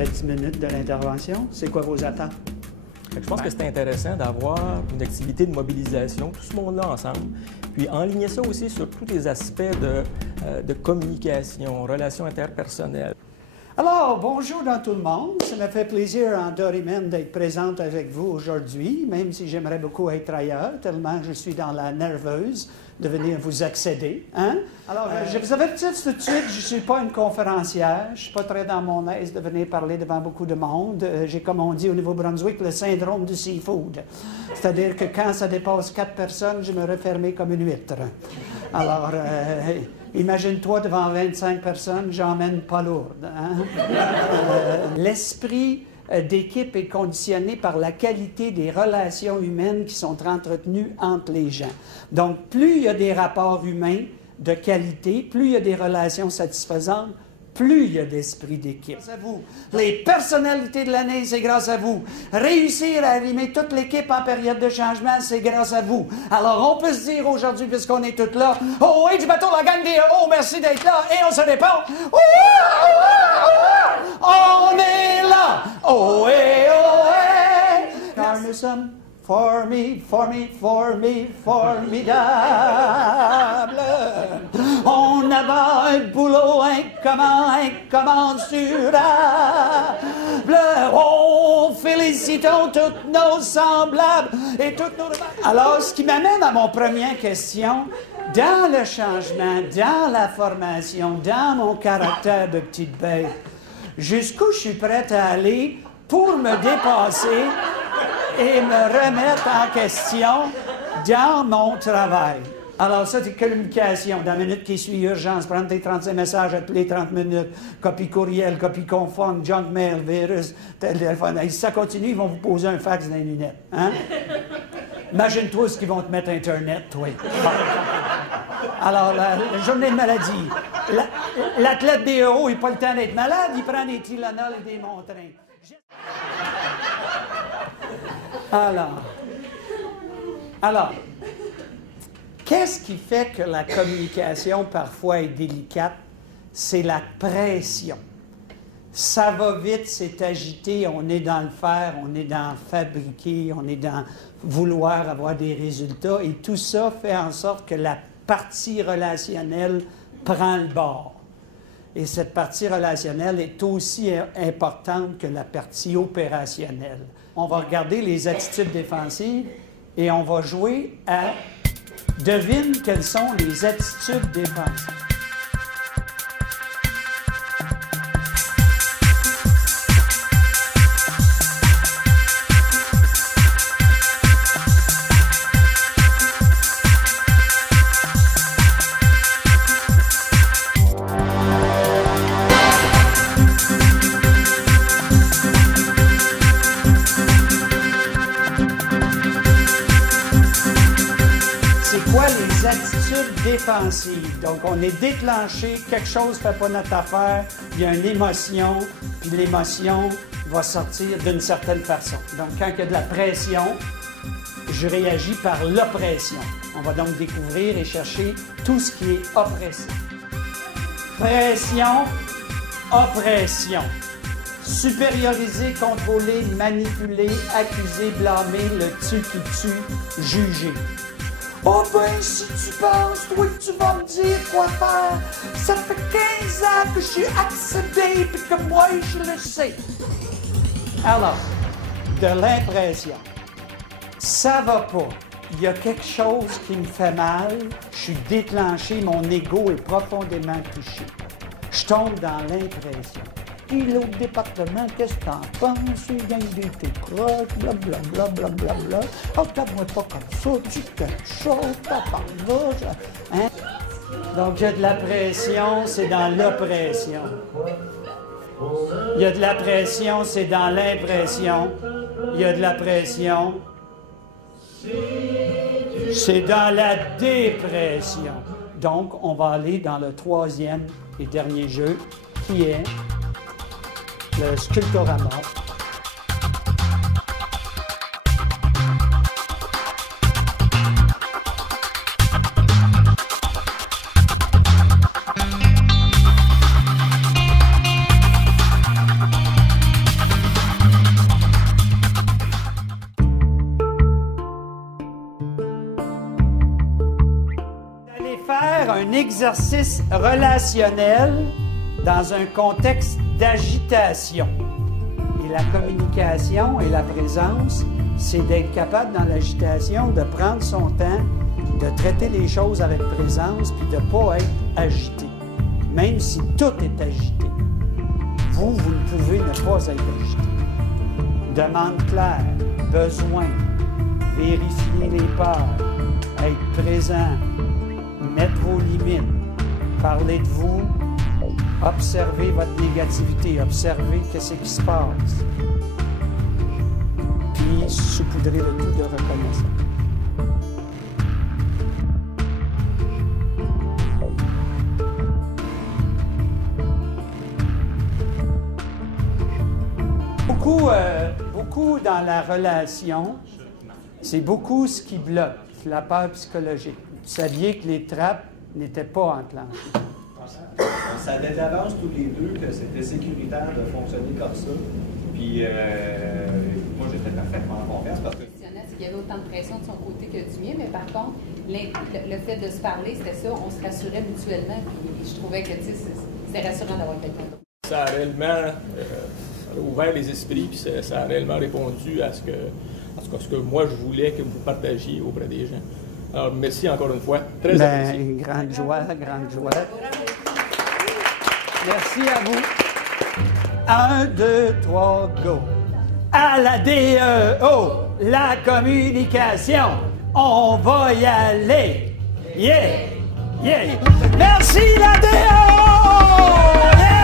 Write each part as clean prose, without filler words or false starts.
après 10 minutes de l'intervention. C'est quoi vos attentes? Je pense que c'est intéressant d'avoir une activité de mobilisation, tout ce monde-là ensemble, puis enligner ça aussi sur tous les aspects de communication, relations interpersonnelles. Alors, bonjour dans tout le monde. Ça me fait plaisir en Dorymen d'être présente avec vous aujourd'hui, même si j'aimerais beaucoup être ailleurs, tellement je suis dans la nerveuse de venir vous accéder. Hein? Alors, je vous avertis tout de suite, je ne suis pas une conférencière, je ne suis pas très dans mon aise de venir parler devant beaucoup de monde. J'ai, comme on dit au Nouveau-Brunswick, le syndrome du seafood. C'est-à-dire que quand ça dépasse 4 personnes, je me referme comme une huître. Alors, imagine-toi devant 25 personnes, j'emmène pas lourde. Hein? L'esprit d'équipe est conditionné par la qualité des relations humaines qui sont entretenues entre les gens. Donc, plus il y a des rapports humains de qualité, plus il y a des relations satisfaisantes, plus il y a d'esprit d'équipe. Grâce à vous. Les personnalités de l'année, c'est grâce à vous. Réussir à animer toute l'équipe en période de changement, c'est grâce à vous. Alors, on peut se dire aujourd'hui, puisqu'on est tous là, « Oh, oui, du bateau, la gang des oh, merci d'être là! » Et on se répond, « Oh, on est là! Oh, car nous sommes formidable. On a un boulot incommensurable. On félicitons tous nos semblables et toutes nos... Alors, ce qui m'amène à mon première question, dans le changement, dans la formation, dans mon caractère de petite bête, jusqu'où je suis prête à aller pour me dépasser et me remettre en question dans mon travail. Alors ça, c'est communication. Dans la minute qui suit, urgence, prendre tes 35 messages à tous les 30 minutes, copie courriel, copie conforme, junk mail, virus, téléphone. Et si ça continue, ils vont vous poser un fax dans les lunettes. Hein? Imagine-toi ce qu'ils vont te mettre Internet, toi. Alors, la journée de maladie. L'athlète des héros, il n'a pas le temps d'être malade, il prend des Tylenol et des montrins. Alors, qu'est-ce qui fait que la communication parfois est délicate? C'est la pression. Ça va vite, c'est agité, on est dans le faire, on est dans fabriquer, on est dans vouloir avoir des résultats, et tout ça fait en sorte que la partie relationnelle prend le bord. Et cette partie relationnelle est aussi importante que la partie opérationnelle. On va regarder les attitudes défensives et on va jouer à devine quelles sont les attitudes défensives. Défensive. Donc, on est déclenché, quelque chose ne fait pas notre affaire, il y a une émotion, puis l'émotion va sortir d'une certaine façon. Donc, quand il y a de la pression, je réagis par l'oppression. On va donc découvrir et chercher tout ce qui est oppressif. Pression, oppression. Supérioriser, contrôler, manipuler, accuser, blâmer, le tu qui tue, juger. Oh ben, si tu penses, toi, que tu vas me dire quoi faire. Ça fait 15 ans que je suis accédé, puis que moi, je le sais. Alors, de l'impression. Ça va pas. Il y a quelque chose qui me fait mal. Je suis déclenché, mon ego est profondément touché. Je tombe dans l'impression. Puis l'autre département, qu'est-ce que t'en penses? Il gagne des tes croches, blablabla, blablabla. Oh, t'as-moi pas comme ça, dis quelque chose, t'as par là. Hein? Donc, il y a de la pression, c'est dans l'oppression. Il y a de la pression, c'est dans l'impression. Il y a de la pression, c'est dans la dépression. Donc, on va aller dans le troisième et dernier jeu, qui est le sculptorama. exercice relationnel dans un contexte d'agitation. Et la communication et la présence, c'est d'être capable dans l'agitation de prendre son temps, de traiter les choses avec présence, puis de ne pas être agité, même si tout est agité. Vous ne pouvez ne pas être agité. Demande claire, besoin, vérifier les peurs, être présent, mettre vos limites, parler de vous, observer votre négativité, observer qu'est-ce qui se passe, puis saupoudrer le tout de reconnaissance. Beaucoup dans la relation, c'est beaucoup ce qui bloque, la peur psychologique. Vous saviez que les trappes n'étaient pas enclenchées. On savait d'avance tous les deux que c'était sécuritaire de fonctionner comme ça. Puis moi, j'ai fait parfaitement confiance parce que... Il y avait autant de pression de son côté que du mien, mais par contre, le fait de se parler, c'était ça, on se rassurait mutuellement. Puis je trouvais que c'était rassurant d'avoir quelqu'un d'autre. Ça a réellement ouvert les esprits, puis ça a réellement répondu à ce que moi je voulais que vous partagiez auprès des gens. Alors, merci encore une fois. Très apprécié. Grande joie, grande joie. Merci à vous. 1, 2, 3, go. À la DEO, la communication, on va y aller. Yeah! Yeah! Merci la DEO! Yeah!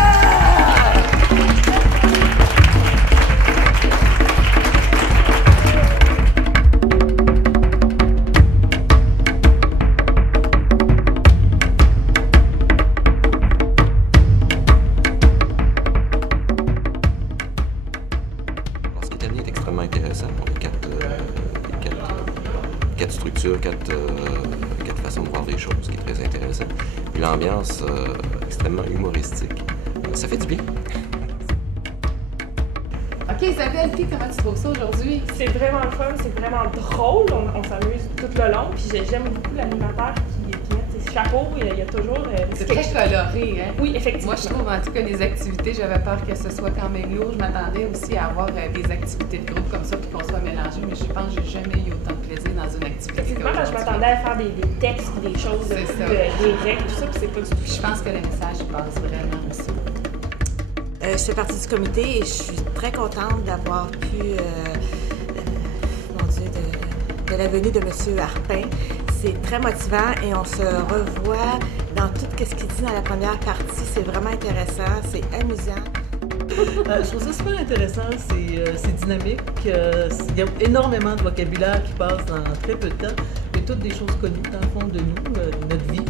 Intéressant. On a quatre structures, quatre façons de voir les choses, ce qui est très intéressant. Puis l'ambiance extrêmement humoristique. Ça fait du bien. OK, Isabelle, puis comment tu trouves ça aujourd'hui? C'est vraiment le fun, c'est vraiment drôle, on s'amuse tout le long, puis j'aime beaucoup l'animateur qui met ses chapeaux, il y a toujours... c'est très coloré, hein? Oui, effectivement. Moi, je trouve en tout cas les activités, j'avais peur que ce soit quand même lourd. Je m'attendais aussi à avoir des activités de groupe comme ça, puis qu'on soit mélangés, mais je pense que j'ai jamais eu autant de plaisir dans une activité. Effectivement, je m'attendais à faire des textes, des choses, des règles, tout ça, puis c'est pas du tout. Je pense que le message passe vraiment aussi. Je fais partie du comité et je suis très contente d'avoir pu, de la venue de M. Harpin. C'est très motivant et on se revoit dans tout ce qu'il dit dans la première partie. C'est vraiment intéressant, c'est amusant. Je trouve ça super intéressant, c'est dynamique. Il y a énormément de vocabulaire qui passe dans très peu de temps. Et toutes des choses connues dans le fond de nous, de notre vie.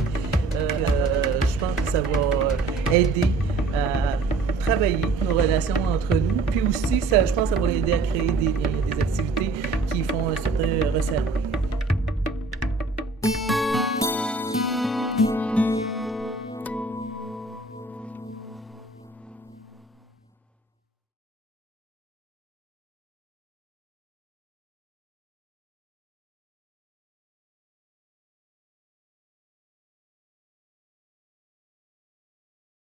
Je pense que ça va aider à travailler nos relations entre nous. Puis aussi, je pense que ça va aider à créer des activités qui font un certain resserrement.